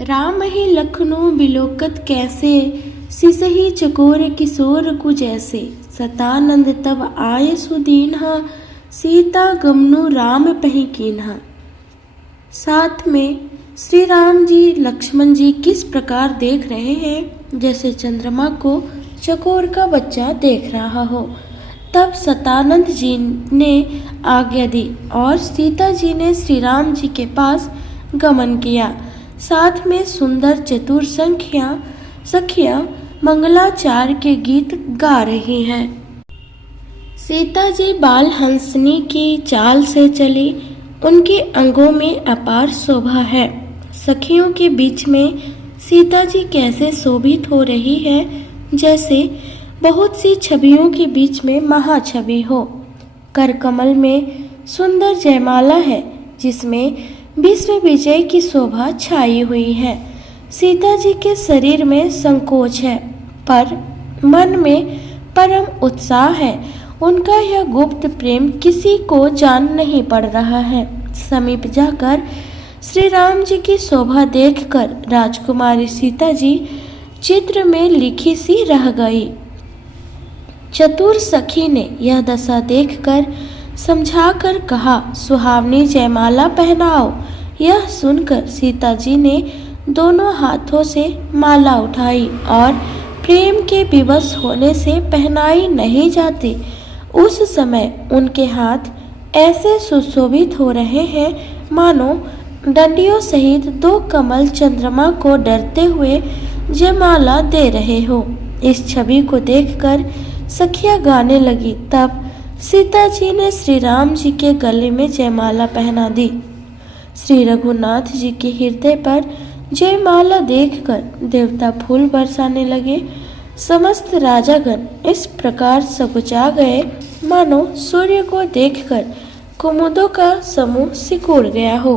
राम ही लखनऊ बिलोकत कैसे, सिसही चकोर किशोर कु जैसे। सतानंद तब आय सुदीन्हा, सीता गमनु राम पहि कीन्हा। साथ में श्री राम जी लक्ष्मण जी किस प्रकार देख रहे हैं, जैसे चंद्रमा को चकोर का बच्चा देख रहा हो। तब सतानंद जी ने आज्ञा दी और सीता जी ने श्री राम जी के पास गमन किया। साथ में सुंदर चतुर सखियां मंगलाचार के गीत गा रही हैं। सीता जी बाल हंसनी की चाल से चली, उनके अंगों में अपार शोभा है। सखियों के बीच में सीता जी कैसे शोभित हो रही है, जैसे बहुत सी छवियों के बीच में महाछवि हो। कर कमल में सुंदर जयमाला है, जिसमें विश्व विजय की शोभा छाई हुई है। सीता जी के शरीर में संकोच है, पर मन में परम उत्साह है। उनका यह गुप्त प्रेम किसी को जान नहीं पड़ रहा है। समीप जाकर श्री राम जी की शोभा देखकर राजकुमारी सीता जी चित्र में लिखी सी रह गई। चतुर सखी ने यह दशा देखकर समझाकर कहा, सुहावनी जयमाला पहनाओ। यह सुनकर सीता जी ने दोनों हाथों से माला उठाई और प्रेम के विवश होने से पहनाई नहीं जाती। उस समय उनके हाथ ऐसे सुशोभित हो रहे हैं मानो डंडियों सहित दो कमल चंद्रमा को डरते हुए जयमाला दे रहे हो। इस छवि को देखकर सखियां गाने लगी। तब सीता जी ने श्री राम जी के गले में जयमाला पहना दी। श्री रघुनाथ जी के हृदय पर जयमाला देखकर देवता फूल बरसाने लगे। समस्त राजागण इस प्रकार सकुचा गए मानो सूर्य को देखकर कुमुदों का समूह सिकुड़ गया हो।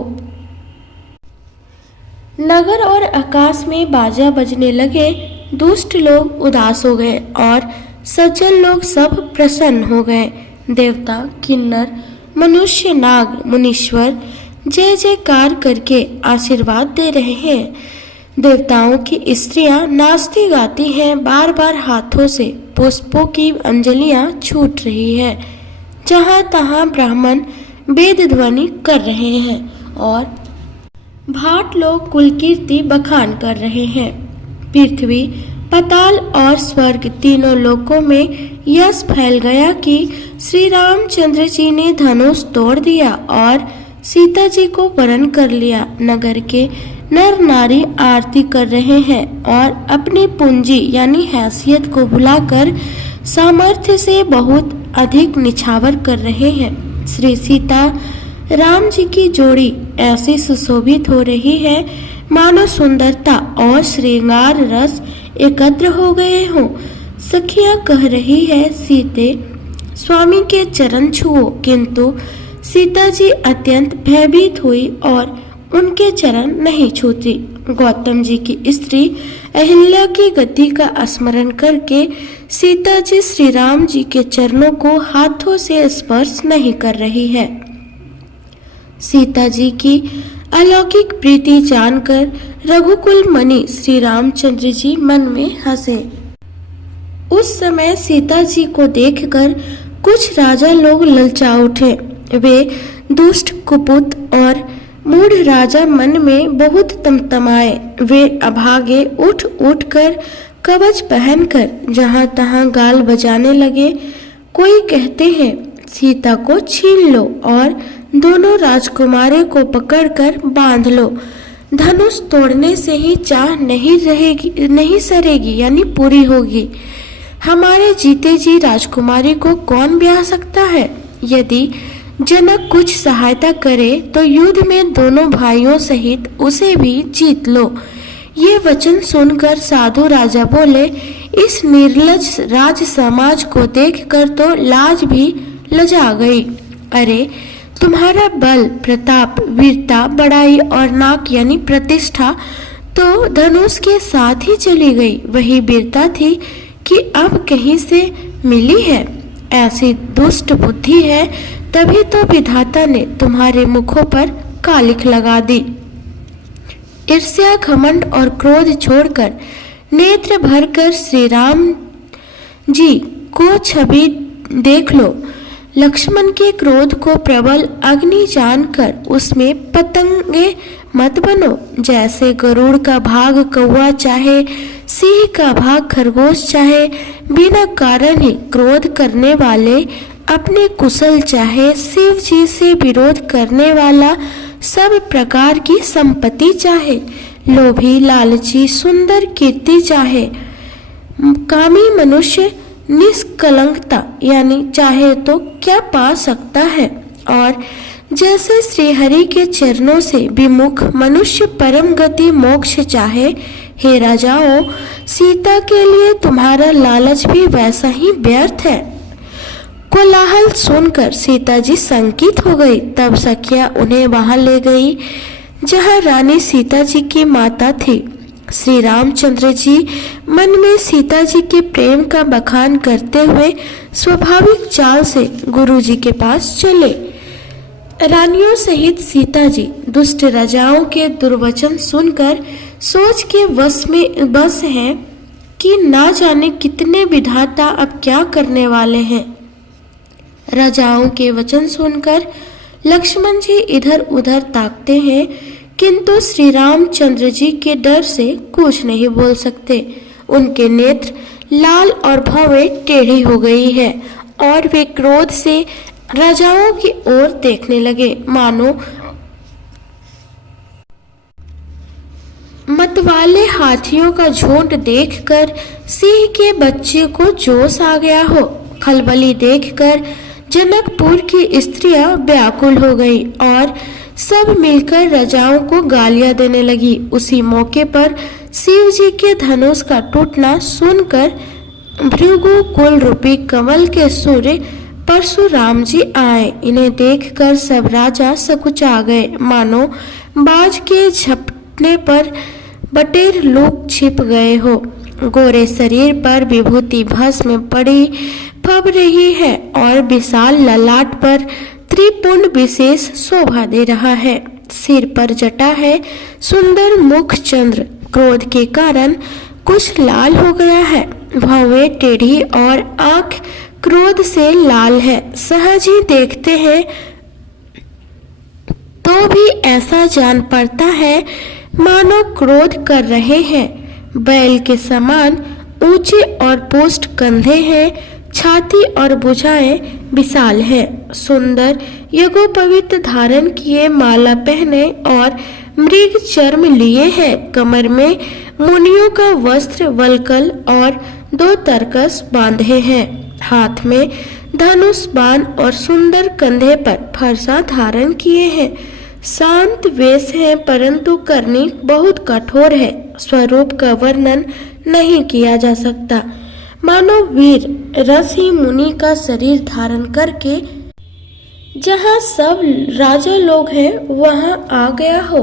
नगर और आकाश में बाजा बजने लगे। दुष्ट लोग उदास हो गए और सज्जन लोग सब प्रसन्न हो गए। देवता, किन्नर, मनुष्य, नाग, मुनीश्वर जय जयकार करके आशीर्वाद दे रहे हैं। देवताओं की स्त्रियां नाचती गाती हैं, बार बार हाथों से पुष्पों की अंजलियां छूट रही हैं। जहां तहां ब्राह्मण वेद ध्वनि कर रहे हैं और भाट लोग कुलकीर्ति बखान कर रहे हैं। पृथ्वी, पाताल और स्वर्ग तीनों लोकों में यश फैल गया कि श्री रामचंद्र जी ने धनुष तोड़ दिया और सीता जी को वरण कर लिया। नगर के नर नारी आरती कर रहे हैं और अपनी पूंजी यानी हैसियत को भुलाकर सामर्थ्य से बहुत अधिक निछावर कर रहे हैं। श्री सीता राम जी की जोड़ी ऐसी सुशोभित हो रही है मानो सुंदरता और श्रृंगार रस एकत्र हो गए हों। सखियां कह रही है, सीते स्वामी के चरण छुओ, किंतु सीता जी अत्यंत भयभीत हुई और उनके चरण नहीं छूती। गौतम जी की स्त्री अहिल्या की गति का स्मरण करके सीता जी श्री राम जी के चरणों को हाथों से स्पर्श नहीं कर रही है। सीता जी की अलौकिक प्रीति जानकर रघुकुल मणि श्री रामचंद्र जी मन में हंसे। उस समय सीता जी को देखकर कुछ राजा लोग ललचा उठे। वे दुष्ट, कुपुत और मूढ़ राजा मन में बहुत तमतमाए। वे अभागे उठ उठ कर कवच पहनकर जहां तहां गाल बजाने लगे। कोई कहते हैं, सीता को छीन लो और दोनों राजकुमारों को पकड़कर बांध लो। धनुष तोड़ने से ही चाह नहीं सरेगी यानी पूरी होगी। हमारे जीते जी राजकुमारी को कौन ब्याह सकता है? यदि जनक कुछ सहायता करे तो युद्ध में दोनों भाइयों सहित उसे भी जीत लो। ये वचन सुनकर साधु राजा बोले, इस निर्लज राज समाज को देखकर तो लाज भी लजा गई। अरे तुम्हारा बल, प्रताप, वीरता, बड़ाई और नाक यानी प्रतिष्ठा तो धनुष के साथ ही चली गई। वही वीरता थी कि अब कहीं से मिली है। ऐसी दुष्ट बुद्धि है, तभी तो विधाता ने तुम्हारे मुखों पर कालिख लगा दी। ईर्ष्या, घमंड और क्रोध छोड़कर नेत्र भरकर श्री राम जी को छवि देख लो। लक्ष्मण के क्रोध को प्रबल अग्नि जानकर उसमें पतंगे मत बनो। जैसे गरुड़ का भाग कौवा चाहे, सिंह का भाग खरगोश चाहे, बिना कारण ही क्रोध करने वाले अपने कुशल चाहे, शिव जी से विरोध करने वाला सब प्रकार की संपत्ति चाहे, लोभी लालची सुंदर कीर्ति चाहे, कामी मनुष्य निष्कलंकता यानी चाहे तो क्या पा सकता है। और जैसे श्री हरि के चरणों से विमुख मनुष्य परम गति मोक्ष चाहे, हे राजाओं, सीता के लिए तुम्हारा लालच भी वैसा ही व्यर्थ है। कोलाहल सुनकर सीता जी शंकित हो गई। तब सखियां उन्हें वहां ले गई जहां रानी सीता जी की माता थी। श्री रामचंद्र जी मन में सीता जी के प्रेम का बखान करते हुए स्वाभाविक चाल से गुरु जी के पास चले। रानियों सहित सीता जी दुष्ट राजाओं के दुर्वचन सुनकर सोच के बस हैं कि ना जाने कितने विधाता अब क्या करने वाले हैं। राजाओं के वचन सुनकर लक्ष्मण जी इधर उधर ताकते हैं, किंतु श्री रामचंद्र जी के डर से कुछ नहीं बोल सकते। उनके नेत्र लाल और भवें टेढ़ी हो गई है और वे क्रोध से राजाओं की ओर देखने लगे, मानो मतवाले हाथियों का झुंड देखकर सिंह के बच्चे को जोश आ गया हो। खलबली देखकर जनकपुर की स्त्रियां व्याकुल हो गई और सब मिलकर राजाओं को गालियां देने लगी। उसी मौके पर शिव जी के धनुष का टूटना सुनकर भृगु कुल रूपी कमल के सूर्य परशुराम जी आए। इन्हें देखकर सब राजा सकुचा गए, मानो बाज के झपटने पर बटेर लोग छिप गए हो। गोरे शरीर पर विभूति भस्म पड़ी फब रही है और विशाल ललाट पर त्रिपुंड विशेष शोभा दे रहा है। सिर पर जटा है, सुंदर मुख चंद्र क्रोध के कारण कुछ लाल हो गया है। भवें टेढ़ी और आंख क्रोध से लाल है। सहज ही देखते हैं तो भी ऐसा जान पड़ता है मानो क्रोध कर रहे हैं। बैल के समान ऊंचे और पुष्ट कंधे हैं, छाती और भुजाएं विशाल है। सुंदर यज्ञोपवीत धारण किए, माला पहने और मृग चर्म लिए हैं। कमर में मुनियों का वस्त्र वल्कल और 2 तरकस बांधे हैं। हाथ में धनुष बाण और सुंदर कंधे पर फरसा धारण किए हैं। शांत वेश है, परंतु करनी बहुत कठोर है। स्वरूप का वर्णन नहीं किया जा सकता, मानो वीर ऋषि मुनि का शरीर धारण करके जहाँ सब राजा लोग हैं वहाँ आ गया हो।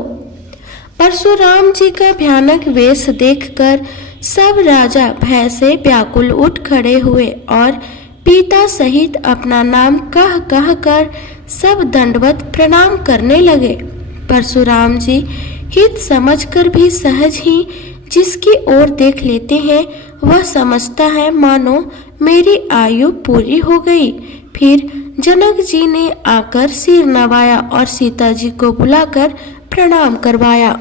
परशुराम जी का भयानक वेश देखकर सब राजा भय से व्याकुल उठ खड़े हुए और पिता सहित अपना नाम कह कह कर सब दंडवत प्रणाम करने लगे। परशुराम जी हित समझकर भी सहज ही जिसकी ओर देख लेते हैं वह समझता है मानो मेरी आयु पूरी हो गई। फिर जनक जी ने आकर सिर नवाया और सीता जी को बुलाकर प्रणाम करवाया।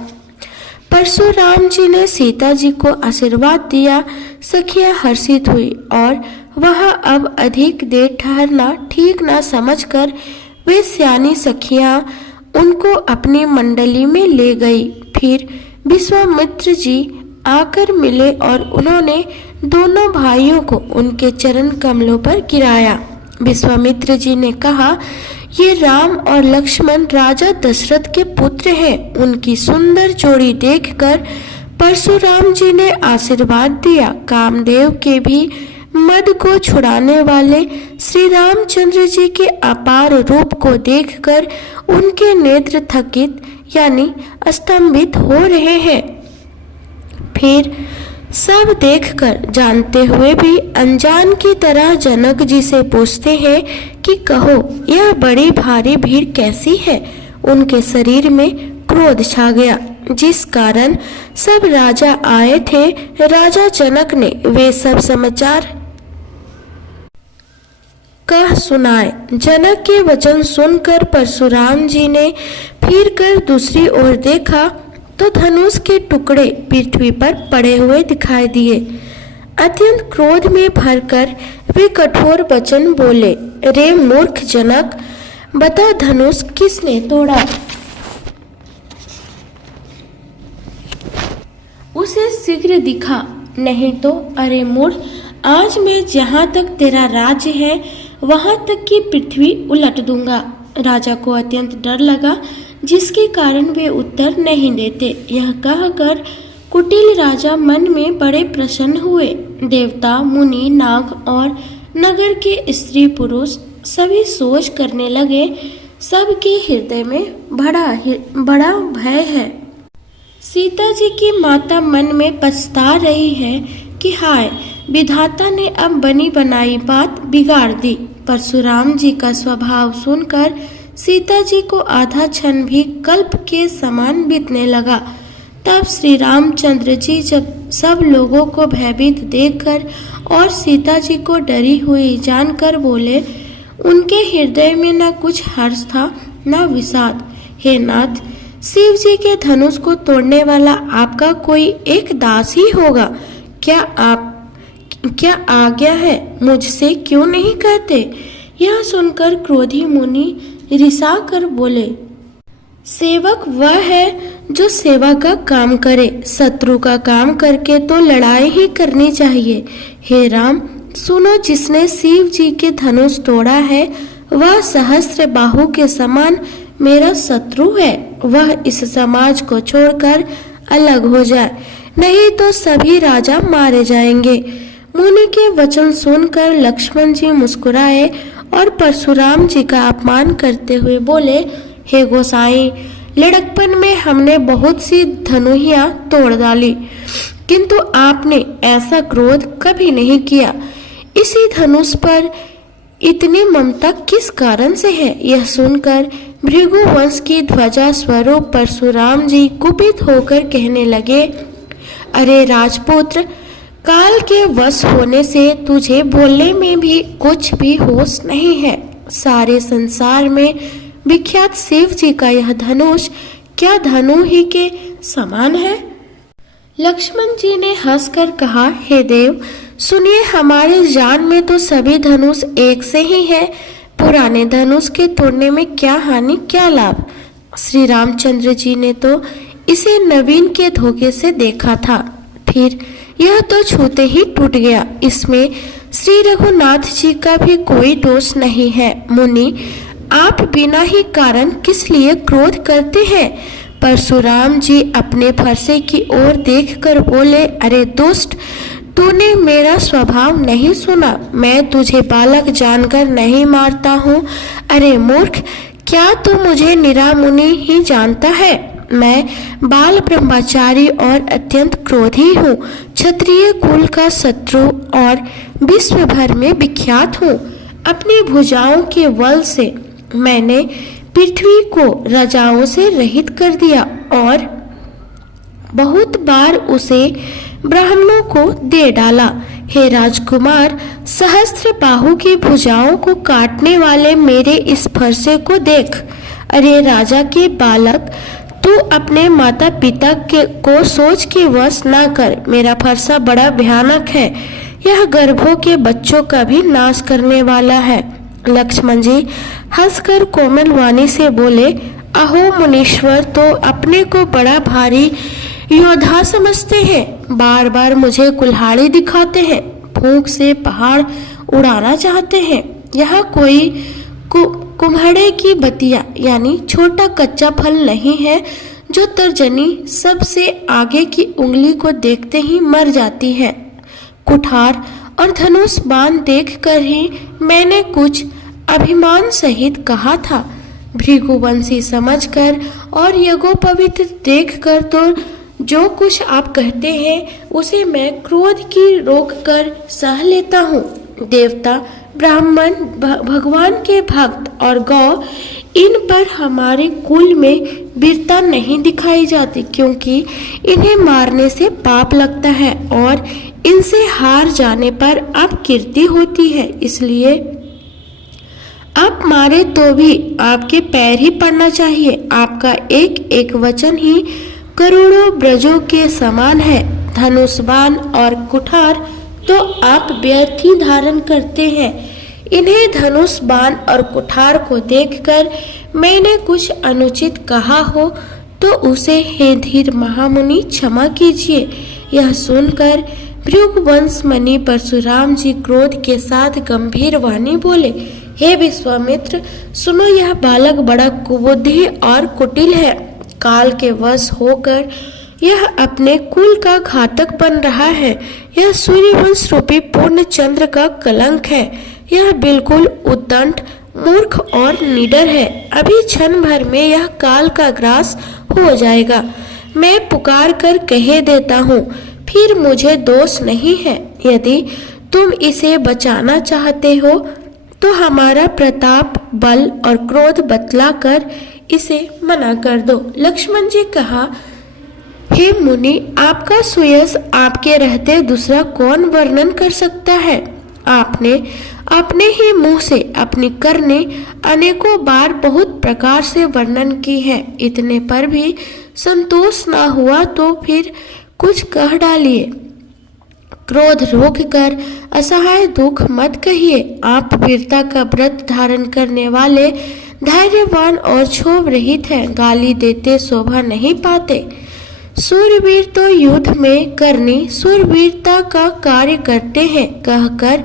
परशुराम जी ने सीता जी को आशीर्वाद दिया। सखियां हर्षित हुई और वह अब अधिक देर ठहरना ठीक न समझकर वे सियानी सखियां उनको अपनी मंडली में ले गई। फिर विश्वामित्र जी आकर मिले और उन्होंने दोनों भाइयों को उनके चरण कमलों पर गिराया। विश्वामित्र जी ने कहा, ये राम और लक्ष्मण राजा दशरथ के पुत्र हैं। उनकी सुंदर जोड़ी देखकर परशुराम जी ने आशीर्वाद दिया। कामदेव के भी मद को छुड़ाने वाले श्री रामचंद्र जी के अपार रूप को देखकर उनके नेत्र थकित यानी स्तंभित हो रहे हैं। फिर सब देखकर जानते हुए भी अनजान की तरह जनक जी से पूछते हैं कि कहो यह बड़ी भारी भीड़ कैसी है। उनके शरीर में क्रोध छा गया। जिस कारण सब राजा आए थे। राजा जनक ने वे सब समाचार कह सुनाए। जनक के वचन सुनकर परशुराम जी ने फिर कर दूसरी ओर देखा तो धनुष के टुकड़े पृथ्वी पर पड़े हुए दिखाई दिए। अत्यंत क्रोध में भरकर वे कठोर वचन बोले, रे मूर्ख जनक, बता धनुष किसने तोड़ा? उसे शीघ्र दिखा, नहीं तो अरे मूर्ख, आज मैं जहाँ तक तेरा राज्य है वहां तक की पृथ्वी उलट दूंगा। राजा को अत्यंत डर लगा, जिसके कारण वे उत्तर नहीं देते। यह कहकर कुटिल राजा मन में बड़े प्रसन्न हुए। देवता, मुनि, नाग और नगर के स्त्री पुरुष सभी सोच करने लगे, सबके हृदय में बड़ा भय है। सीता जी की माता मन में पछता रही है कि हाय, विधाता ने अब बनी बनाई बात बिगाड़ दी। परशुराम जी का स्वभाव सुनकर सीता जी को आधा क्षण भी कल्प के समान बीतने लगा। तब श्री रामचंद्र जी जब सब लोगों को भयभीत देखकर और सीता जी को डरी हुई जानकर बोले, उनके हृदय में न कुछ हर्ष था न विषाद। हे नाथ, शिव जी के धनुष को तोड़ने वाला आपका कोई एक दास ही होगा। क्या आज्ञा है, मुझसे क्यों नहीं कहते? यह सुनकर क्रोधी मुनि रिसा कर बोले, सेवक वह है जो सेवा का काम करे, शत्रु का काम करके तो लड़ाई ही करनी चाहिए। हे राम, सुनो, जिसने शिव जी के धनुष तोड़ा है वह सहस्त्र बाहु के समान मेरा शत्रु है। वह इस समाज को छोड़कर अलग हो जाए, नहीं तो सभी राजा मारे जाएंगे। मुनि के वचन सुनकर लक्ष्मण जी मुस्कुराए और परशुराम जी का अपमान करते हुए बोले, हे गोसाई, लड़कपन में हमने बहुत सी धनुहियां तोड़ डाली, किंतु आपने ऐसा क्रोध कभी नहीं किया। इसी धनुष पर इतनी ममता किस कारण से है? यह सुनकर भृगु वंश की ध्वजा स्वरूप परशुराम जी कुपित होकर कहने लगे, अरे राजपुत्र, काल के वश होने से तुझे बोलने में भी कुछ भी होश नहीं है। सारे संसार में विख्यात शिव जी का यह धनुष क्या धनु ही के समान है? लक्ष्मण जी ने हंसकर कहा, हे देव, सुनिए, हमारे जान में तो सभी धनुष एक से ही है। पुराने धनुष के तोड़ने में क्या हानि, क्या लाभ? श्री रामचंद्र जी ने तो इसे नवीन के धोखे से देखा था, फिर यह तो छूते ही टूट गया। इसमें श्री रघुनाथ जी का भी कोई दोष नहीं है। मुनि, आप बिना ही कारण किस लिए क्रोध करते हैं? परशुराम जी अपने फरसे की ओर देखकर बोले, अरे दुष्ट, तूने मेरा स्वभाव नहीं सुना। मैं तुझे बालक जानकर नहीं मारता हूँ। अरे मूर्ख, क्या तू मुझे निरामुनि ही जानता है? मैं बाल ब्रह्मचारी और अत्यंत क्रोधी हूँ, क्षत्रिय कुल का शत्रु और विश्व भर में विख्यात हूँ। अपनी भुजाओं के बल से मैंने पृथ्वी को रजाओं से रहित कर दिया और बहुत बार उसे ब्राह्मणों को दे डाला। हे राजकुमार, सहस्त्र बाहु की भुजाओं को काटने वाले मेरे इस फरसे को देख। अरे राजा के बालक, तू अपने माता पिता को सोच के वश ना कर। मेरा फरसा बड़ा भयानक है, यह गर्भों के बच्चों का भी नाश करने वाला है। लक्ष्मण जी हंसकर कोमल वाणी से बोले, अहो मुनीश्वर, तो अपने को बड़ा भारी योद्धा समझते हैं, बार बार मुझे कुल्हाड़ी दिखाते हैं, फूंक से पहाड़ उड़ाना चाहते हैं। यहाँ कोई कुम्हड़े की बतिया यानी छोटा कच्चा फल नहीं है जो तर्जनी सबसे आगे की उंगली को देखते ही मर जाती है। कुठार और धनुष बाण देखकर ही मैंने कुछ अभिमान सहित कहा था। भृगुवंशी समझकर और यज्ञोपवीत देखकर तो जो कुछ आप कहते हैं उसे मैं क्रोध की रोक कर सह लेता हूँ। देवता, ब्राह्मण, भगवान के भक्त और गौ इन पर हमारे कुल में वीरता नहीं दिखाई जाती, क्योंकि इन्हें मारने से पाप लगता है और इनसे हार जाने पर अपकीर्ति होती है। इसलिए आप मारे तो भी आपके पैर ही पड़ना चाहिए। आपका एक एक वचन ही करोड़ों ब्रजों के समान है। धनुष बाण और कुठार तो आप व्यर्थ ही धारण करते हैं। इन्हें धनुष बाण और कुठार को देखकर मैंने कुछ अनुचित कहा हो तो उसे हे धीर महामुनि क्षमा कीजिए। यह सुनकर भृगुवंश मुनि परशुराम जी क्रोध के साथ गंभीर वाणी बोले, हे विश्वामित्र, सुनो, यह बालक बड़ा कुबुद्धि और कुटिल है। काल के वश होकर यह अपने कुल का घातक बन रहा है। यह सूर्यवंश रूपी पूर्ण चंद्र का कलंक है। यह बिल्कुल उद्दंड, मूर्ख और निडर है। अभी क्षण भर में यह काल का ग्रास हो जाएगा। मैं पुकार कर कह देता हूँ, फिर मुझे दोष नहीं है। यदि तुम इसे बचाना चाहते हो तो हमारा प्रताप, बल और क्रोध बतलाकर इसे मना कर दो। लक्ष्मण जी कहा, हे मुनि, आपका सुयश आपके रहते दूसरा कौन वर्णन कर सकता है। आपने अपने ही मुंह से अपनी करने अनेकों बार बहुत प्रकार से वर्णन की है। इतने पर भी संतोष ना हुआ तो फिर कुछ कह डालिए। क्रोध रोक कर असहाय दुख मत कहिए। आप वीरता का व्रत धारण करने वाले धैर्यवान और क्षोभ रहित हैं। गाली देते शोभा नहीं पाते। सूरवीर तो युद्ध में करनी सूरवीरता का कार्य करते हैं कहकर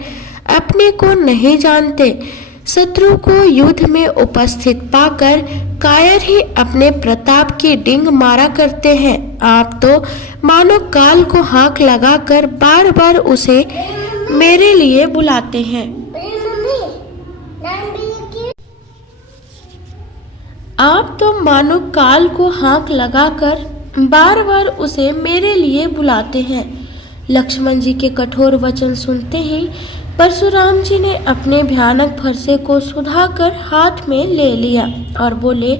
अपने को नहीं जानते। शत्रु को युद्ध में उपस्थित पाकर कायर ही अपने प्रताप की डिंग मारा करते हैं। आप तो मानो काल को हाथ लगाकर बार बार उसे मेरे लिए बुलाते हैं। आप तो मानो काल को हाथ लगाकर बार बार उसे मेरे लिए बुलाते हैं। लक्ष्मण जी के कठोर वचन सुनते ही परशुराम जी ने अपने भयानक फरसे को सुधाकर हाथ में ले लिया और बोले,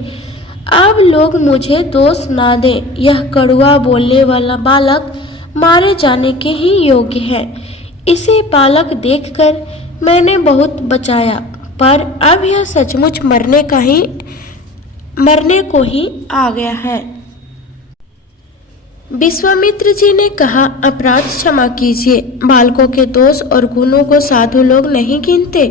अब लोग मुझे दोष ना दें। यह कड़वा बोलने वाला बालक मारे जाने के ही योग्य है। इसे बालक देखकर मैंने बहुत बचाया, पर अब यह सचमुच मरने को ही आ गया है। विश्वामित्र जी ने कहा, अपराध क्षमा कीजिए। बालकों के दोष और गुणों को साधु लोग नहीं गिनते।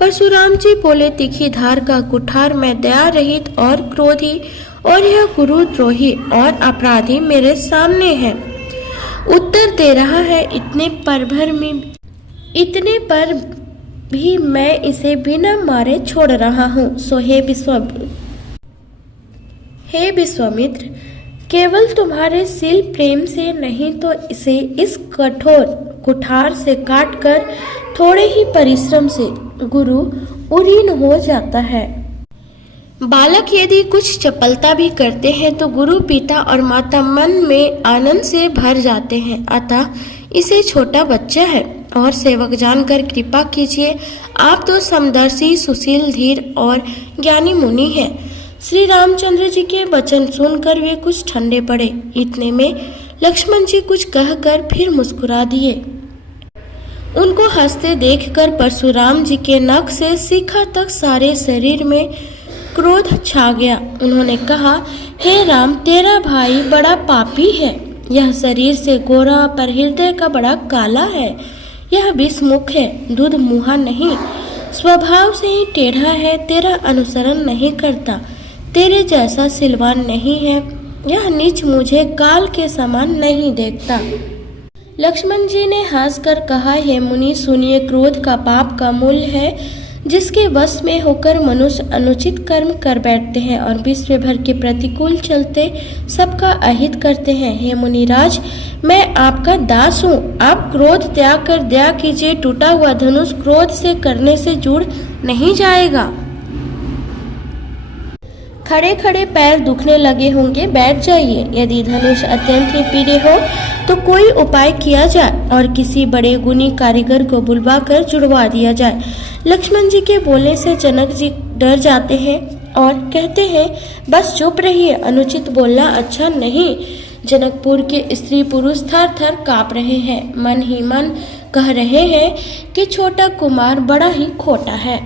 परशुराम जी बोले, तीखी धार का कुठार मैं दया रहित और क्रोधी और यह गुरुद्रोही और अपराधी मेरे सामने है। उत्तर दे रहा है। इतने पर भी मैं इसे बिना मारे छोड़ रहा हूँ। सो हे विश्वामित्र, केवल तुम्हारे सील प्रेम से नहीं तो इसे इस कठोर कुठार से काटकर थोड़े ही परिश्रम से गुरु उरीन हो जाता है। बालक यदि कुछ चपलता भी करते हैं तो गुरु, पिता और माता मन में आनंद से भर जाते हैं। अतः इसे छोटा बच्चा है और सेवक जानकर कृपा कीजिए। आप तो समदर्शी, सुशील, धीर और ज्ञानी मुनि हैं। श्री रामचंद्र जी के वचन सुनकर वे कुछ ठंडे पड़े। इतने में लक्ष्मण जी कुछ कहकर फिर मुस्कुरा दिए। उनको हंसते देखकर परशुराम जी के नख से शिखा तक सारे शरीर में क्रोध छा गया। उन्होंने कहा, हे राम, तेरा भाई बड़ा पापी है। यह शरीर से गोरा पर हृदय का बड़ा काला है। यह विषमुख है, दूध मुहा नहीं, स्वभाव से ही टेढ़ा है, तेरा अनुसरण नहीं करता, तेरे जैसा सिलवान नहीं है। यह नीच मुझे काल के समान नहीं देखता। लक्ष्मण जी ने हंसकर कहा, हे मुनि सुनिए, क्रोध का पाप का मूल है, जिसके वश में होकर मनुष्य अनुचित कर्म कर बैठते हैं और विश्व भर के प्रतिकूल चलते सबका अहित करते हैं। हे मुनिराज, मैं आपका दास हूँ। आप क्रोध त्याग कर दया कीजिए। टूटा हुआ धनुष क्रोध से करने से जुड़ नहीं जाएगा। खड़े खड़े पैर दुखने लगे होंगे, बैठ जाइए। यदि धनुष अत्यंत ही पीड़े हो तो कोई उपाय किया जाए और किसी बड़े गुणी कारीगर को बुलवाकर जुड़वा दिया जाए। लक्ष्मण जी के बोलने से जनक जी डर जाते हैं और कहते हैं बस चुप रहिए, अनुचित बोलना अच्छा नहीं। जनकपुर के स्त्री पुरुष थर थर काँप रहे हैं, मन ही मन कह रहे हैं कि छोटा कुमार बड़ा ही खोटा है।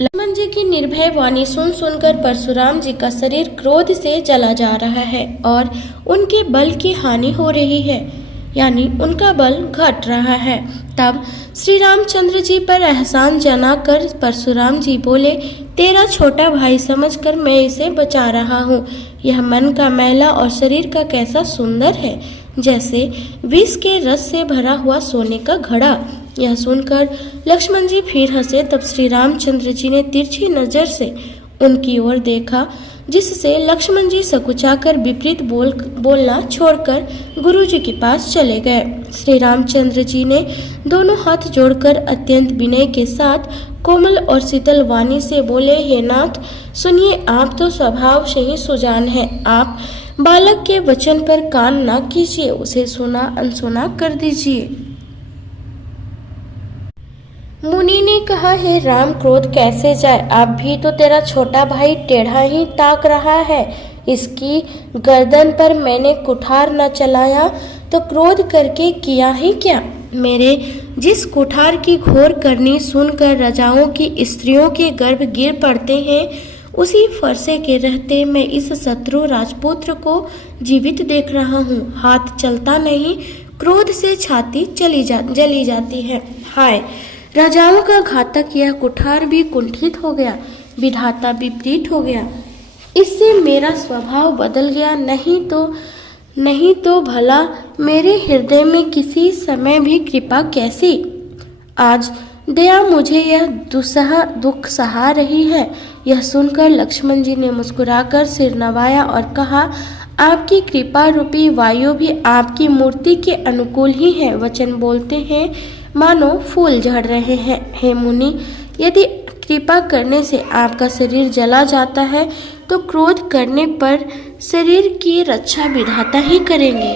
लक्ष्मण जी की निर्भय वाणी सुन सुनकर परशुराम जी का शरीर क्रोध से जला जा रहा है और उनके बल की हानि हो रही है, यानी उनका बल घट रहा है। तब श्री रामचंद्र जी पर एहसान जनाकर परशुराम जी बोले, तेरा छोटा भाई समझकर मैं इसे बचा रहा हूँ। यह मन का मैला और शरीर का कैसा सुंदर है, जैसे विष के रस से भरा हुआ सोने का घड़ा। यह सुनकर लक्ष्मण जी फिर हंसे। तब श्री रामचंद्र जी ने तिरछी नजर से उनकी ओर देखा, जिससे लक्ष्मण जी सकुचाकर विपरीत बोलना छोड़कर गुरु जी के पास चले गए। श्री रामचंद्र जी ने दोनों हाथ जोड़कर अत्यंत विनय के साथ कोमल और शीतल वाणी से बोले, हे नाथ सुनिए, आप तो स्वभाव से ही सुजान हैं। आप बालक के वचन पर कान न कीजिए, उसे सुना अनसुना कर दीजिए। मुनि ने कहा, हे राम क्रोध कैसे जाए, अब भी तो तेरा छोटा भाई टेढ़ा ही ताक रहा है। इसकी गर्दन पर मैंने कुठार न चलाया तो क्रोध करके किया ही क्या। मेरे जिस कुठार की घोर करनी सुनकर रजाओं की स्त्रियों के गर्भ गिर पड़ते हैं, उसी फरसे के रहते मैं इस शत्रु राजपुत्र को जीवित देख रहा हूँ। हाथ चलता नहीं, क्रोध से छाती जली जाती है। हाय, राजाओं का घातक यह कुठार भी कुंठित हो गया, विधाता विपरीत हो गया। इससे मेरा स्वभाव बदल गया, नहीं तो भला मेरे हृदय में किसी समय भी कृपा कैसी। आज दया मुझे यह दुख सहा रही है। यह सुनकर लक्ष्मण जी ने मुस्कुराकर सिर नवाया और कहा, आपकी कृपा रूपी वायु भी आपकी मूर्ति के अनुकूल ही है। वचन बोलते हैं मानो फूल झड़ रहे हैं। हे मुनि, यदि कृपा करने से आपका शरीर जला जाता है तो क्रोध करने पर शरीर की रक्षा विधाता ही करेंगे।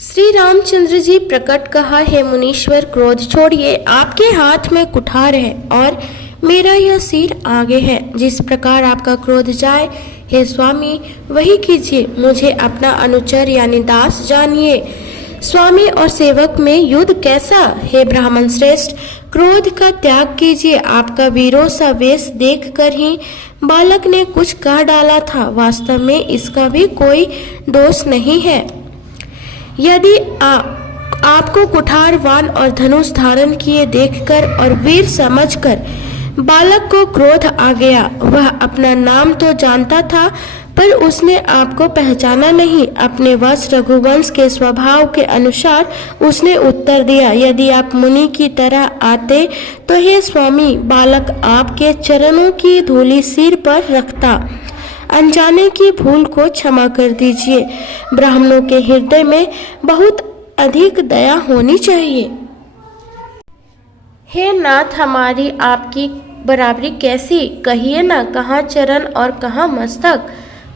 श्री रामचंद्र जी प्रकट कहा, हे मुनीश्वर क्रोध छोड़िए, आपके हाथ में कुठार है और मेरा यह सिर आगे है। जिस प्रकार आपका क्रोध जाए, हे स्वामी वही कीजिए। मुझे अपना अनुचर यानी दास जानिए। स्वामी और सेवक में युद्ध कैसा। हे ब्राह्मण श्रेष्ठ, क्रोध का त्याग कीजिए। आपका वीरों सा वेश देख कर ही बालक ने कुछ कह डाला था, वास्तव में इसका भी कोई दोष नहीं है। यदि आपको कुठार वाण और धनुष धारण किए देखकर और वीर समझकर बालक को क्रोध आ गया, वह अपना नाम तो जानता था पर उसने आपको पहचाना नहीं। अपने वश रघुवंश के स्वभाव के अनुसार उसने उत्तर दिया, यदि आप मुनि की तरह आते तो हे स्वामी, बालक आपके चरणों की धूलि सिर पर रखता। अनजाने की भूल को क्षमा कर दीजिए। ब्राह्मणों के हृदय में बहुत अधिक दया होनी चाहिए। हे नाथ, हमारी आपकी बराबरी कैसी, कहिए ना, कहाँ चरण और कहाँ मस्तक,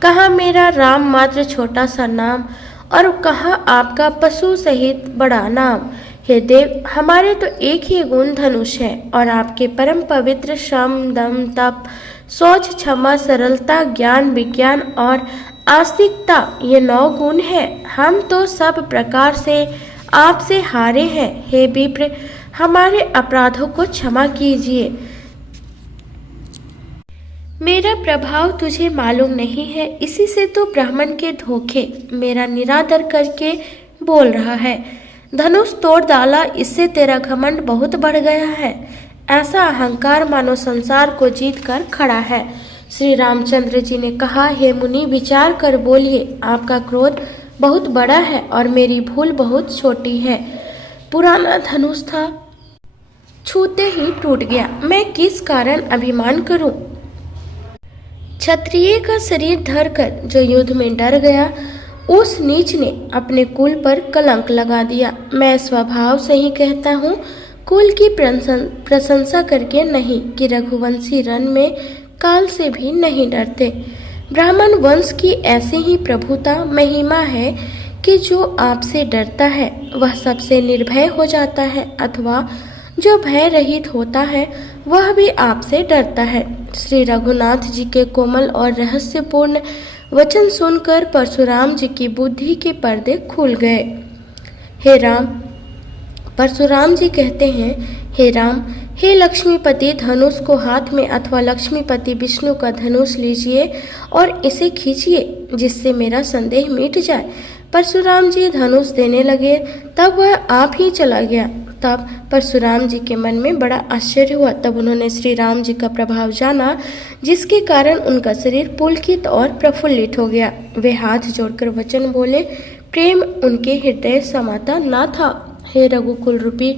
कहाँ मेरा राम मात्र छोटा सा नाम और कहाँ आपका पशु सहित बड़ा नाम। हे देव, हमारे तो एक ही गुण धनुष है और आपके परम पवित्र श्रम दम तप शौच क्षमा सरलता ज्ञान विज्ञान और आस्तिकता, ये 9 गुण है। हम तो सब प्रकार से आपसे हारे हैं। हे विप्र, हमारे अपराधों को क्षमा कीजिए। मेरा प्रभाव तुझे मालूम नहीं है, इसी से तो ब्राह्मण के धोखे मेरा निरादर करके बोल रहा है। धनुष तोड़ डाला, इससे तेरा घमंड बहुत बढ़ गया है। ऐसा अहंकार मानो संसार को जीत कर खड़ा है। श्री रामचंद्र जी ने कहा, हे मुनि विचार कर बोलिए, आपका क्रोध बहुत बड़ा है और मेरी भूल बहुत छोटी है। पुराना धनुष था, छूते ही टूट गया, मैं किस कारण अभिमान करूं। क्षत्रिय का शरीर धरकर जो युद्ध में डर गया, उस नीच ने अपने कुल पर कलंक लगा दिया। मैं स्वभाव से ही कहता हूँ, कुल की प्रशंसा करके नहीं, कि रघुवंशी रण में काल से भी नहीं डरते। ब्राह्मण वंश की ऐसी ही प्रभुता महिमा है कि जो आपसे डरता है वह सबसे निर्भय हो जाता है, अथवा जो भय रहित होता है वह भी आपसे डरता है। श्री रघुनाथ जी के कोमल और रहस्यपूर्ण वचन सुनकर परशुराम जी की बुद्धि के पर्दे खुल गए। हे राम, परशुराम जी कहते हैं, हे राम, हे लक्ष्मीपति, धनुष को हाथ में अथवा लक्ष्मीपति विष्णु का धनुष लीजिए और इसे खींचिए जिससे मेरा संदेह मिट जाए। परशुराम जी धनुष देने लगे, तब वह आप ही चला गया। तब परशुराम जी के मन में बड़ा आश्चर्य हुआ। तब उन्होंने श्री राम जी का प्रभाव जाना, जिसके कारण उनका शरीर पुलकित और प्रफुल्लित हो गया। वे हाथ जोड़कर वचन बोले, प्रेम उनके हृदय समाता न था। हे रघुकुल रूपी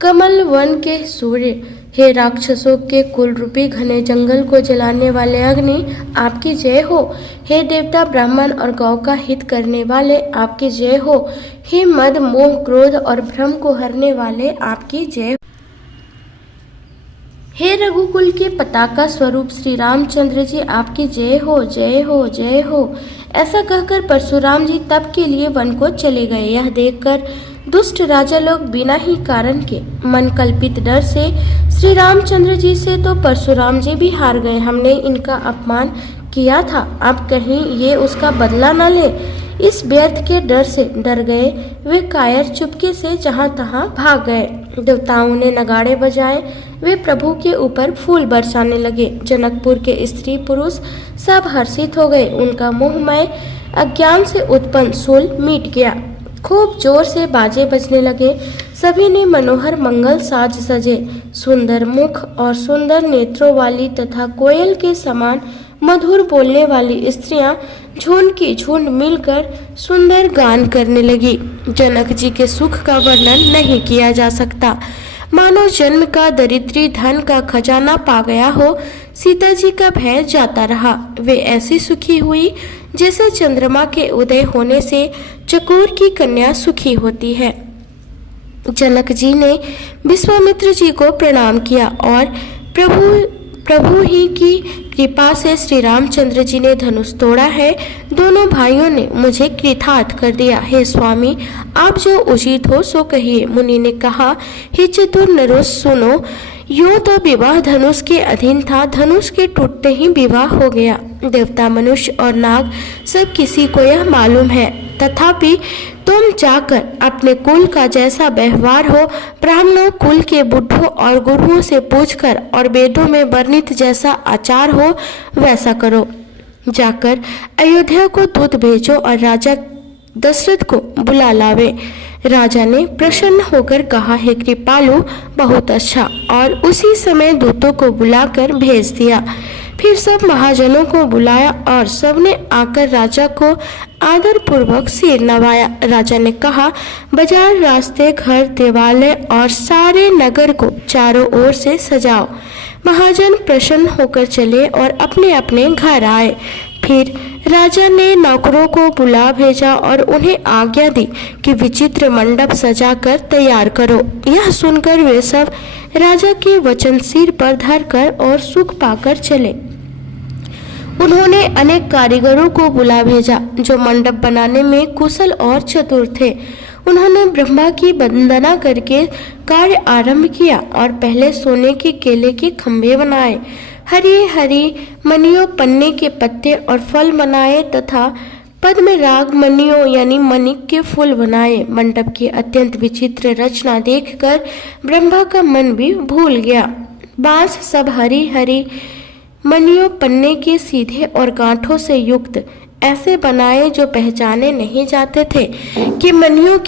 कमल वन के सूर्य, हे राक्षसों के कुल रूपी घने जंगल को जलाने वाले अग्नि, आपकी जय हो। हे देवता, ब्राह्मण और गौ का हित करने वाले, आपकी जय हो। हे मद, मोह, क्रोध और भ्रम को हरने वाले, आपकी जय हो। हे रघुकुल के पताका स्वरूप श्री रामचंद्र जी, आपकी जय हो, जय हो, जय हो। ऐसा कहकर परशुराम जी तप के लिए वन को चले गए। यह देखकर दुष्ट राजा लोग बिना ही कारण के मन कल्पित डर से श्री रामचंद्र जी से तो परशुराम जी भी हार गए। हमने इनका अपमान किया था, अब कहीं ये उसका बदला न ले, इस व्यर्थ के डर से डर गए। वे कायर चुपके से जहां तहां भाग गए। देवताओं ने नगाड़े बजाए, वे प्रभु के ऊपर फूल बरसाने लगे। जनकपुर के स्त्री पुरुष सब हर्षित हो गए। उनका मोहमय अज्ञान से उत्पन्न शूल मिट गया। खूब जोर से बाजे बजने लगे। सभी ने मनोहर मंगल साज सजे। सुंदर मुख और सुंदर नेत्रों वाली तथा कोयल के समान मधुर बोलने वाली स्त्रियां झुंड की झुंड मिलकर सुंदर गान करने लगी। जनक जी के सुख का वर्णन नहीं किया जा सकता। मानो जन्म का दरिद्री धन का खजाना पा गया हो। सीता जी का भय जाता रहा। वे ऐसी सुखी हुई जैसे चंद्रमा के उदय होने से चकोर की कन्या सुखी होती है। जनक जी ने विश्वामित्र जी को प्रणाम किया और प्रभु ही की कृपा से श्री रामचंद्र जी ने धनुष तोड़ा है। दोनों भाइयों ने मुझे कृतार्थ कर दिया। हे स्वामी, आप जो उचित हो सो कहिए। मुनि ने कहा, हे चतुर नरों, सुनो, यूं तो विवाह धनुष के अधीन था, धनुष के टूटते ही विवाह हो गया। देवता, मनुष्य और नाग सब किसी को यह मालूम है, तथापि तुम जाकर अपने कुल का जैसा व्यवहार हो, ब्राह्मणों कुल के बुढ़ों और गुरुओं से पूछकर और वेदों में वर्णित जैसा आचार हो वैसा करो। जाकर अयोध्या को दूत भेजो और राजा दशरथ को बुला लावे। राजा ने प्रसन्न होकर कहा, हे कृपालु, बहुत अच्छा, और उसी समय दूतों को बुलाकर भेज दिया। फिर सब महाजनों को बुलाया और सबने आकर राजा को आदर पूर्वक सिर नवाया। राजा ने कहा, बाजार, रास्ते, घर, देवालय और सारे नगर को चारों ओर से सजाओ। महाजन प्रसन्न होकर चले और अपने अपने घर आए। फिर राजा ने नौकरों को बुला भेजा और उन्हें आज्ञा दी कि विचित्र मंडप सजाकर तैयार करो। यह सुनकर वे सब राजा के वचन सिर पर धरकर और सुख पाकर चले। उन्होंने अनेक कारीगरों को बुला भेजा जो मंडप बनाने में कुशल और चतुर थे। उन्होंने ब्रह्मा की वंदना करके कार्य आरंभ किया और पहले सोने के केले के खंभे बनाए, हरी हरी मणियों पन्ने के पत्ते और फल बनाए तथा पद्म राग मणियों यानी मणिक के फूल बनाए। मंडप की अत्यंत विचित्र रचना देखकर ब्रह्मा का मन भी भूल गया। बांस सब हरी हरी मणियों पन्ने के सीधे और गांठों से युक्त ऐसे बनाए जो पहचाने नहीं जाते थे कि मणियों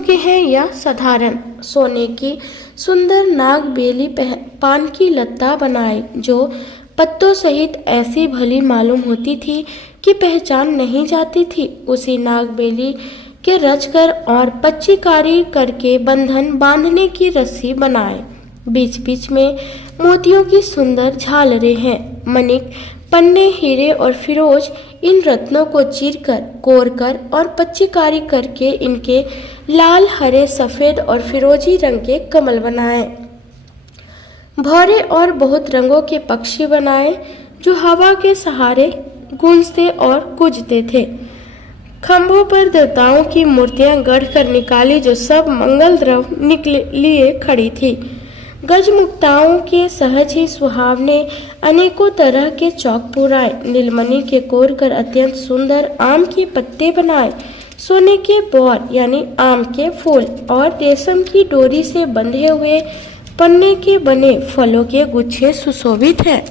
के हैं या साधारण। सोने की सुंदर नाग बेली पान की लत्ता बनाए जो पत्तों सहित ऐसी भली मालूम होती थी कि पहचान नहीं जाती थी। उसी नाग बेली के रचकर और पच्चीकारी करके बंधन बांधने की रस्सी बनाए। बीच बीच में मोतियों की सुंदर झालरें हैं। मणिक, पन्ने, हीरे और फिरोज इन रत्नों को चीरकर, कोरकर और पच्चीकारी करके इनके लाल, हरे, सफेद और फिरोजी रंग के कमल बनाए। भौरे और बहुत रंगों के पक्षी बनाए जो हवा के सहारे गूंजते और कूजते थे। खंभों पर देवताओं की मूर्तियां गढ़कर निकाली जो सब मंगल द्रव्य लिए खड़ी थी। गजमुक्ताओं के सहज ही सुहावने अनेकों तरह के चौक पुराए, नीलमणि के कोर कर अत्यंत सुंदर आम के पत्ते बनाए, सोने के बौर यानी आम के फूल और रेशम की डोरी से बंधे हुए पन्ने के बने फलों के गुच्छे सुशोभित हैं।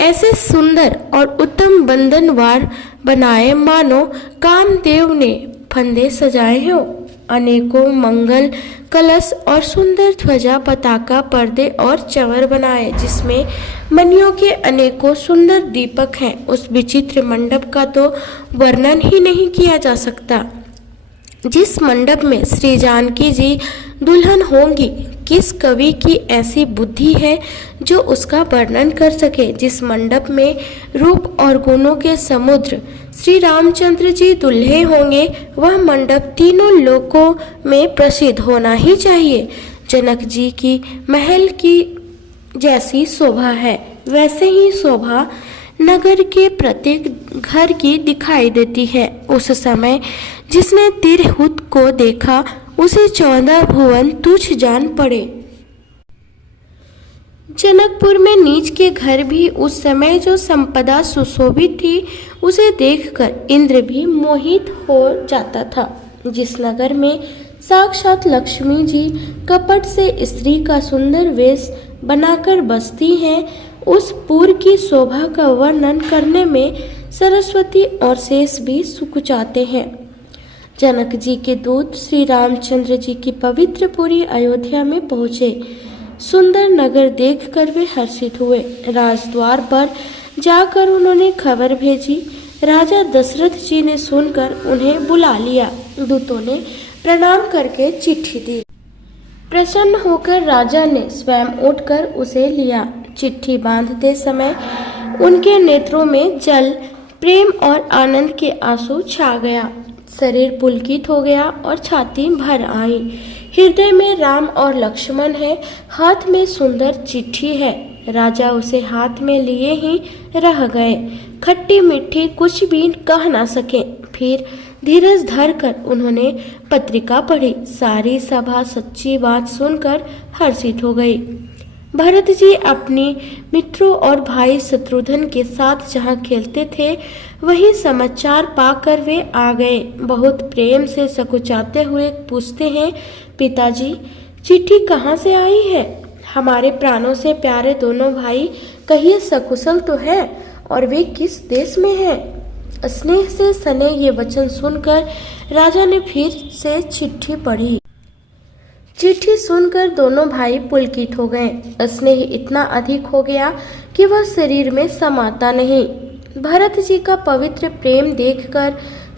ऐसे सुंदर और उत्तम बंधनवार बनाए मानो कामदेव ने फंदे सजाए हों। अनेकों मंगल कलश और सुंदर ध्वजा पताका पर्दे और चंवर बनाए, जिसमें मणियों के अनेकों सुंदर दीपक हैं। उस विचित्र मंडप का तो वर्णन ही नहीं किया जा सकता। जिस मंडप में श्री जानकी जी दुल्हन होंगी, किस कवि की ऐसी बुद्धि है जो उसका वर्णन कर सके। जिस मंडप में रूप और गुणों के समुद्र श्री रामचंद्र जी दुल्हे होंगे, वह मंडप तीनों लोकों में प्रसिद्ध होना ही चाहिए। जनक जी की महल की जैसी शोभा है, वैसे ही शोभा नगर के प्रत्येक घर की दिखाई देती है। उस समय जिसने तिरहुत को देखा, उसे 14 भुवन तुच्छ जान पड़े। जनकपुर में नीच के घर भी उस समय जो संपदा सुशोभित थी, उसे देखकर इंद्र भी मोहित हो जाता था। जिस नगर में साक्षात लक्ष्मी जी कपट से स्त्री का सुंदर वेश बनाकर बसती हैं, उस पुर की शोभा का वर्णन करने में सरस्वती और शेष भी सुकुचाते हैं। जनक जी के दूत श्री रामचंद्र जी की पवित्र पुरी अयोध्या में पहुँचे। सुंदर नगर देखकर वे हर्षित हुए। राजद्वार पर जाकर उन्होंने खबर भेजी। राजा दशरथ जी ने सुनकर उन्हें बुला लिया। दूतों ने प्रणाम करके चिट्ठी दी। प्रसन्न होकर राजा ने स्वयं उठकर उसे लिया। चिट्ठी बांधते समय उनके नेत्रों में जल, प्रेम और आनंद के आंसू छा गया। शरीर पुलकित हो गया और छाती भर आई। हृदय में राम और लक्ष्मण है, हाथ में सुंदर चिट्ठी है। राजा उसे हाथ में लिए ही रह गए। खट्टी मीठी कुछ भी कह ना सके। फिर धीरज धरकर उन्होंने पत्रिका पढ़ी। सारी सभा सच्ची बात सुनकर हर्षित हो गई। भरत जी अपनी मित्रों और भाई शत्रुघ्न के साथ जहाँ खेलते थे, वही समाचार पाकर वे आ गए। बहुत प्रेम से सकुचाते हुए पूछते हैं, पिताजी चिट्ठी कहाँ से आई है? हमारे प्राणों से प्यारे दोनों भाई कहिए सकुशल तो है, और वे किस देश में हैं? स्नेह से सने ये वचन सुनकर राजा ने फिर से चिट्ठी पढ़ी। चिट्ठी सुनकर दोनों भाई पुलकित हो गए। स्नेह इतना अधिक हो गया कि वह शरीर में समाता नहीं। भरत जी का पवित्र प्रेम देखकर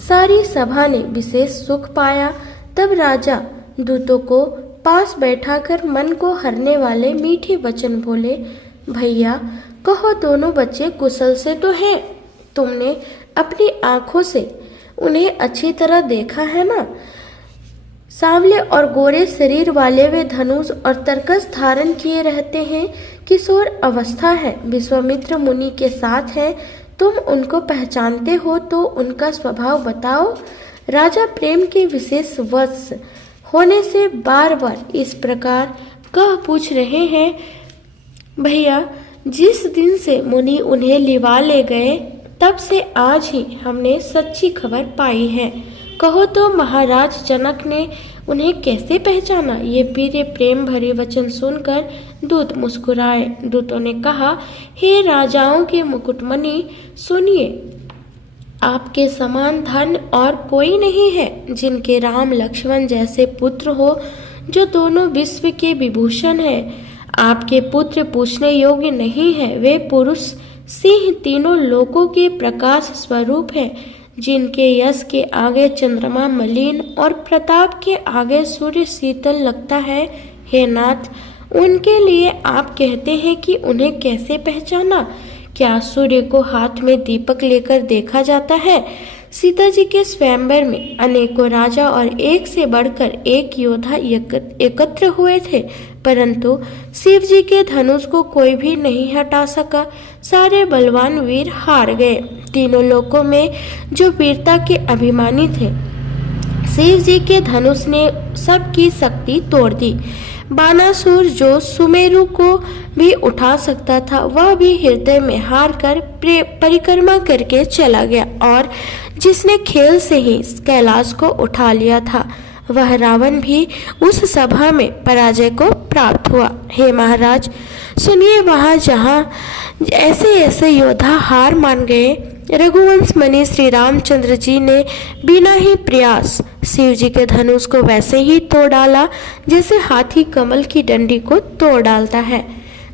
सारी सभा ने विशेष सुख पाया। तब राजा दूतों को पास बैठाकर मन को हरने वाले मीठे वचन बोले, भैया कहो दोनों बच्चे कुशल से तो हैं? तुमने अपनी आंखों से उन्हें अच्छी तरह देखा है ना? सांवले और गोरे शरीर वाले वे धनुष और तरकस धारण किए रहते हैं। किशोर अवस्था है, विश्वामित्र मुनि के साथ हैं। तुम उनको पहचानते हो तो उनका स्वभाव बताओ। राजा प्रेम के विशेष वश होने से बार बार इस प्रकार कह पूछ रहे हैं, भैया जिस दिन से मुनि उन्हें लिवा ले गए, तब से आज ही हमने सच्ची खबर पाई है। कहो तो महाराज जनक ने उन्हें कैसे पहचाना? ये प्रिय प्रेम भरे वचन सुनकर दूत मुस्कुराए। दूतों ने कहा, हे राजाओं के मुकुटमणि, सुनिए, आपके समान धन और कोई नहीं है। जिनके राम लक्ष्मण जैसे पुत्र हो, जो दोनों विश्व के विभूषण हैं। आपके पुत्र पूछने योग्य नहीं है। वे पुरुष सिंह तीनों लोकों के प्रकाश स्वरूप हैं। जिनके यश के आगे चंद्रमा मलिन और प्रताप के आगे सूर्य शीतल लगता है। हे नाथ, उनके लिए आप कहते हैं कि उन्हें कैसे पहचाना? क्या सूर्य को हाथ में दीपक लेकर देखा जाता है? सीता जी के स्वयंवर में अनेकों राजा और एक से बढ़कर एक योद्धा एकत्र हुए थे, परंतु शिव जी के धनुष को कोई भी नहीं हटा सका। सारे बलवान वीर हार गए। तीनों लोकों में जो वीरता के अभिमानी थे, शिव जी के धनुष ने सबकी शक्ति तोड़ दी। बानासुर जो सुमेरु को भी उठा सकता था, वह भी हृदय में हार कर परिक्रमा करके चला गया, और जिसने खेल से ही कैलाश को उठा लिया था, वह रावण भी उस सभा में पराजय को प्राप्त हुआ। हे महाराज, सुनिए, वहाँ जहाँ ऐसे ऐसे योद्धा हार मान गए, रघुवंश मणि श्री रामचंद्र जी ने बिना ही प्रयास शिव जी के धनुष को वैसे ही तोड़ डाला जैसे हाथी कमल की डंडी को तोड़ डालता है।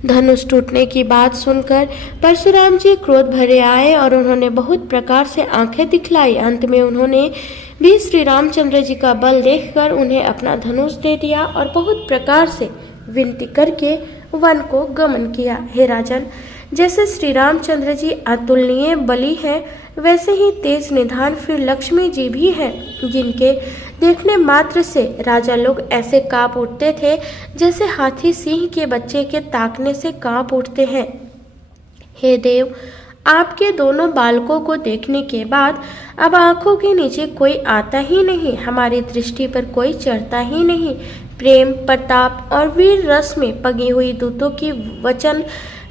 धनुष टूटने की बात सुनकर परशुराम जी क्रोध भरे आए और उन्होंने बहुत प्रकार से आंखें दिखलाई। अंत में उन्होंने भी श्री रामचंद्र जी का बल देखकर उन्हें अपना धनुष दे दिया और बहुत प्रकार से विनती करके वन को गमन किया। हे राजन, जैसे श्री रामचंद्र जी अतुलनीय बली हैं, वैसे ही तेज निधान फिर लक्ष्मी जी भी हैं, जिनके देखने मात्र से राजा लोग ऐसे कांप उठते थे जैसे हाथी सिंह के बच्चे के ताकने से कांप उठते हैं। हे देव, आपके दोनों बालकों को देखने के बाद अब आंखों के नीचे कोई आता ही नहीं, हमारी दृष्टि पर कोई चढ़ता ही नहीं। प्रेम, प्रताप और वीर रस में पगी हुई दूतों की वचन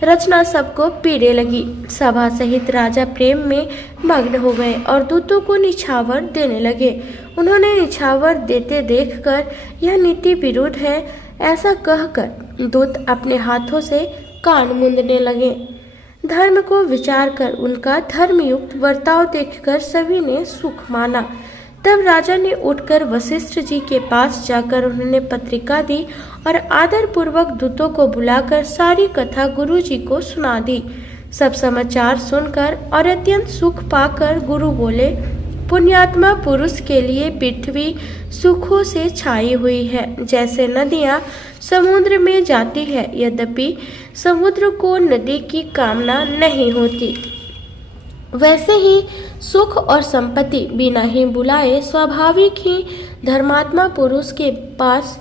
रचना सबको पीड़े लगी। सभा सहित राजा प्रेम में मग्न हो गए और दूतों को निछावर देने लगे। उन्होंने निछावर देते देखकर यह नीति विरुद्ध है ऐसा कहकर दूत अपने हाथों से कान मूंदने लगे। धर्म को विचार कर उनका धर्मयुक्त वर्ताव देखकर सभी ने सुख माना। तब राजा ने उठकर वशिष्ठ जी के पास जाकर उन्होंने पत्रिका दी और आदर पूर्वक दूतों को बुलाकर सारी कथा गुरु जी को सुना दी। सब समाचार सुनकर और अत्यंत सुख पाकर गुरु बोले, पुण्यात्मा पुरुष के लिए पृथ्वी सुखों से छाई हुई है, जैसे नदियाँ समुद्र में जाती है, यद्यपि समुद्र को नदी की कामना नहीं होती, वैसे ही सुख और संपत्ति बिना ही बुलाए स्वाभाविक ही धर्मात्मा पुरुष के पास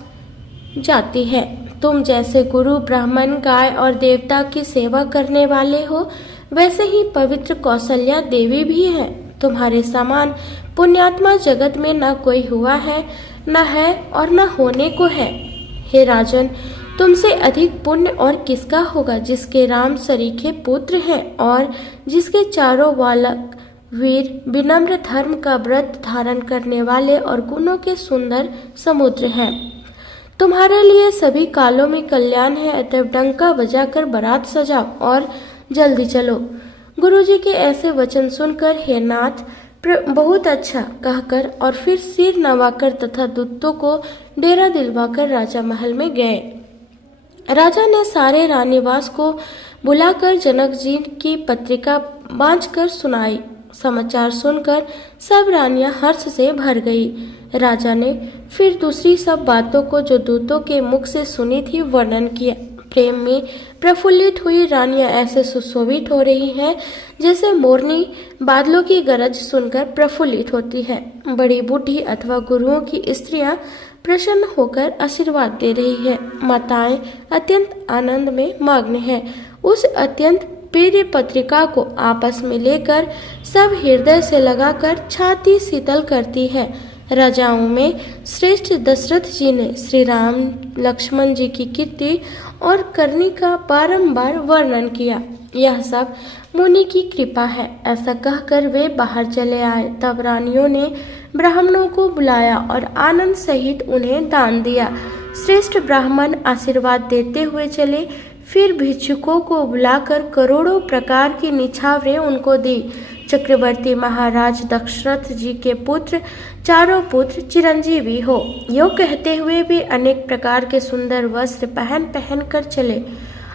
जाती है। तुम जैसे गुरु, ब्राह्मण, गाय और देवता की सेवा करने वाले हो, वैसे ही पवित्र कौशल्या देवी भी है। तुम्हारे समान पुण्यात्मा जगत में न कोई हुआ है, न है और न होने को है। हे राजन, तुमसे अधिक पुण्य और किसका होगा, जिसके राम सरीखे पुत्र हैं और जिसके चारों बालक वीर, विनम्र, धर्म का व्रत धारण करने वाले और गुणों के सुंदर समुद्र हैं। तुम्हारे लिए सभी कालों में कल्याण है, अतः डंका बजाकर बारात सजाओ और जल्दी चलो। गुरुजी के ऐसे वचन सुनकर हे नाथ, बहुत अच्छा कहकर और फिर सिर नवाकर तथा दूतों को डेरा दिलवाकर राजा महल में गए। राजा ने सारे रानीवास को बुलाकर जनक जी की पत्रिका बांचकर सुनाई। समाचार सुनकर सब रानियां हर्ष से भर गई। राजा ने फिर दूसरी सब बातों को जो दूतों के मुख से सुनी थी वर्णन किया। प्रेम में प्रफुल्लित हुई रानियां ऐसे सुशोभित हो रही हैं जैसे मोरनी बादलों की गरज सुनकर प्रफुल्लित होती है। बड़ी बूढ़ी अथवा गुरुओं की स्त्रियां प्रसन्न होकर आशीर्वाद दे रही है। माताएं अत्यंत आनंद में मग्न हैं। उस अत्यंत प्रिय पत्रिका को आपस में लेकर सब हृदय से लगाकर छाती शीतल करती है। राजाओं में श्रेष्ठ दशरथ जी ने श्री राम लक्ष्मण जी की कीर्ति और करनी का बारंबार वर्णन किया। यह सब मुनि की कृपा है, ऐसा कहकर वे बाहर चले आए। तब रानियों ने ब्राह्मणों को बुलाया और आनंद सहित उन्हें दान दिया। श्रेष्ठ ब्राह्मण आशीर्वाद देते हुए चले। फिर भिक्षुकों को बुलाकर करोड़ों प्रकार की निछावरें उनको दी। चक्रवर्ती महाराज दशरथ जी के पुत्र चारों पुत्र चिरंजीवी हो, यो कहते हुए भी अनेक प्रकार के सुंदर वस्त्र पहन पहन कर चले।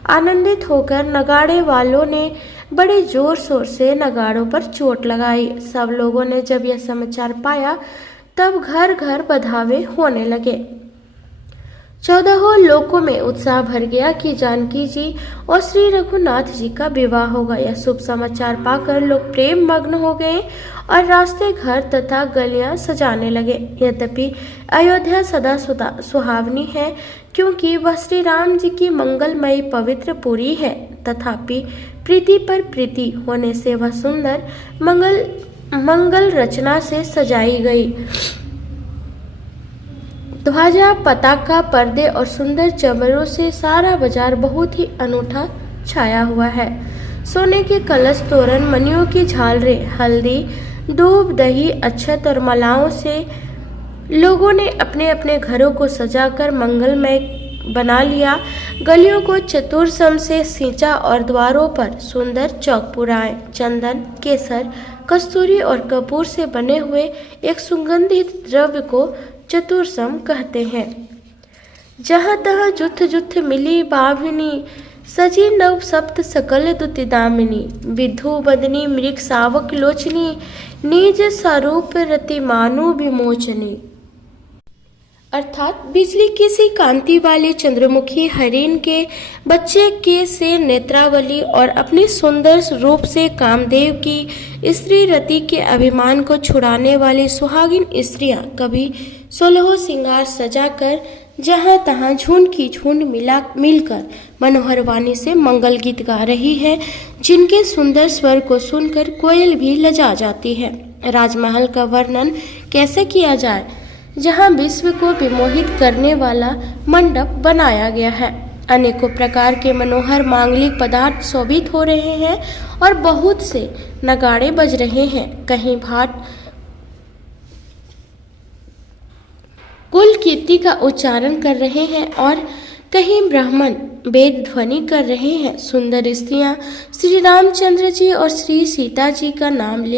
आनंदित होकर नगाड़े वालों ने बड़े जोर शोर से नगाड़ों पर चोट लगाई। सब लोगों ने जब यह समाचार पाया तब घर घर बधावे होने लगे। 14 लोकों में उत्साह भर गया कि जानकी जी और श्री रघुनाथ जी का विवाह होगा। यह शुभ समाचार पाकर लोग प्रेम मग्न हो गए और रास्ते, घर तथा गलियां सजाने लगे। यद्यपि अयोध्या सदा सुहावनी है, क्योंकि वह श्री राम जी की मंगलमयी पवित्र पुरी है, तथापि प्रीति पर प्रीति होने से वह सुंदर मंगल रचना से सजाई गई। ध्वजा, पताका, पर्दे और सुंदर चमरों से सारा बाजार बहुत ही अनूठा छाया हुआ है। सोने के कलश, तोरण, मणियों की झालरें, हल्दी, दूब, दही, अक्षत और मालाओं से लोगों ने अपने अपने घरों को सजाकर मंगलमय बना लिया। गलियों को चतुरसम से सींचा और द्वारों पर सुंदर चौक पुराए। चंदन, केसर, कस्तूरी और कपूर से बने हुए एक सुगंधित द्रव्य को चतुरसम कहते हैं। जहाँ तहाँ जुथ जुथ मिली बाभिनी, सजी नव सप्त सकल दुति दामिनी। विधु बदनी मृग सावक लोचनी, निज स्वरूप रति मानु विमोचनी। अर्थात बिजली किसी कांति वाले चंद्रमुखी हरिण के बच्चे के से नेत्रावली और अपनी सुंदर रूप से कामदेव की स्त्री रति के अभिमान को छुड़ाने वाली सुहागिन स्त्रियां कभी 16 श्रृंगार सजाकर जहां तहां झुंड की झुंड मिलकर मनोहर वाणी से मंगल गीत गा रही है, जिनके सुंदर स्वर को सुनकर कोयल भी लजा जाती है। राजमहल का वर्णन कैसे किया जाए, जहां विश्व को विमोहित करने वाला मंडप बनाया गया है। अनेकों प्रकार के मनोहर मांगलिक पदार्थ शोभित हो रहे हैं और बहुत से नगाड़े बज रहे हैं। कहीं भाट कुल कीर्ति का उच्चारण कर रहे हैं और कहीं ब्राह्मण वेद ध्वनि कर रहे हैं। सुंदर स्त्रियां श्री रामचंद्र जी और श्री सीता जी का नाम ले